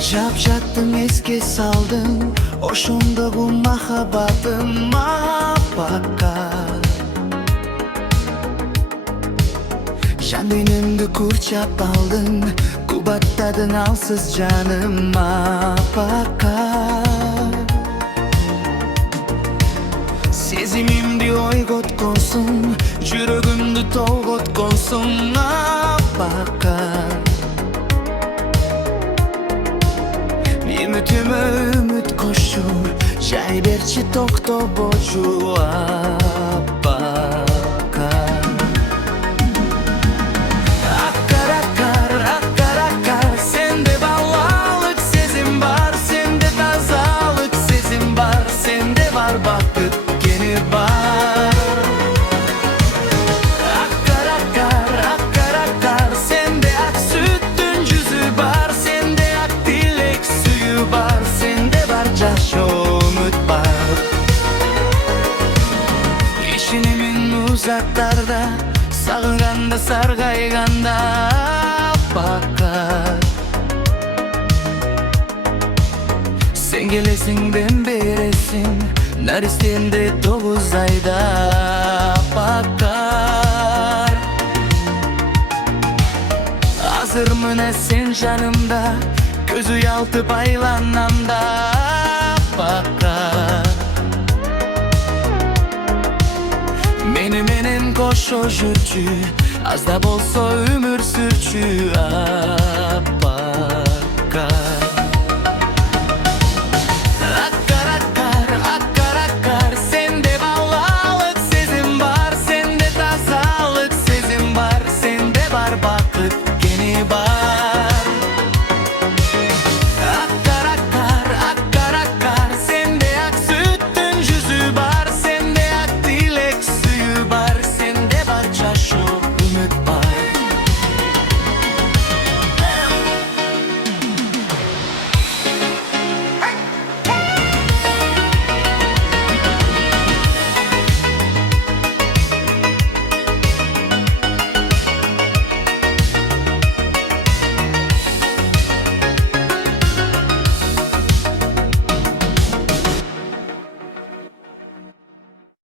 Жап-жаттың еске салдың, ошондогу махаббатым аппакка. Жан денемди курчап алдың, кубаттадың алсыз жаным аппакка. Сезимимди ойготконсуң, жүрөгүмдү толготконсуң аппакка. Үмүтүмө үмүт кошу, жай берчи токтобочу аппакка. Аккар, аккар, сенде балалык сезим бар, сенде тазалык сезим бар, сенде бар бакыт кени бар. Аккар, сенде ак сүттүн жүзү бар, сенде ак тилек сүйүү бар, сенде бар жашоо үмүт бар. Ишенимиң узактарда, сагынганда саргайганда аппакка. Сен келесиң дем бересиң, наристенде 9 айда аппакка. Азыр мына сен жанымда, көз уялтып айланам да аппакка. Мени менен кошо жүрчү, аз да болсо өмүр сүрчү аппакка.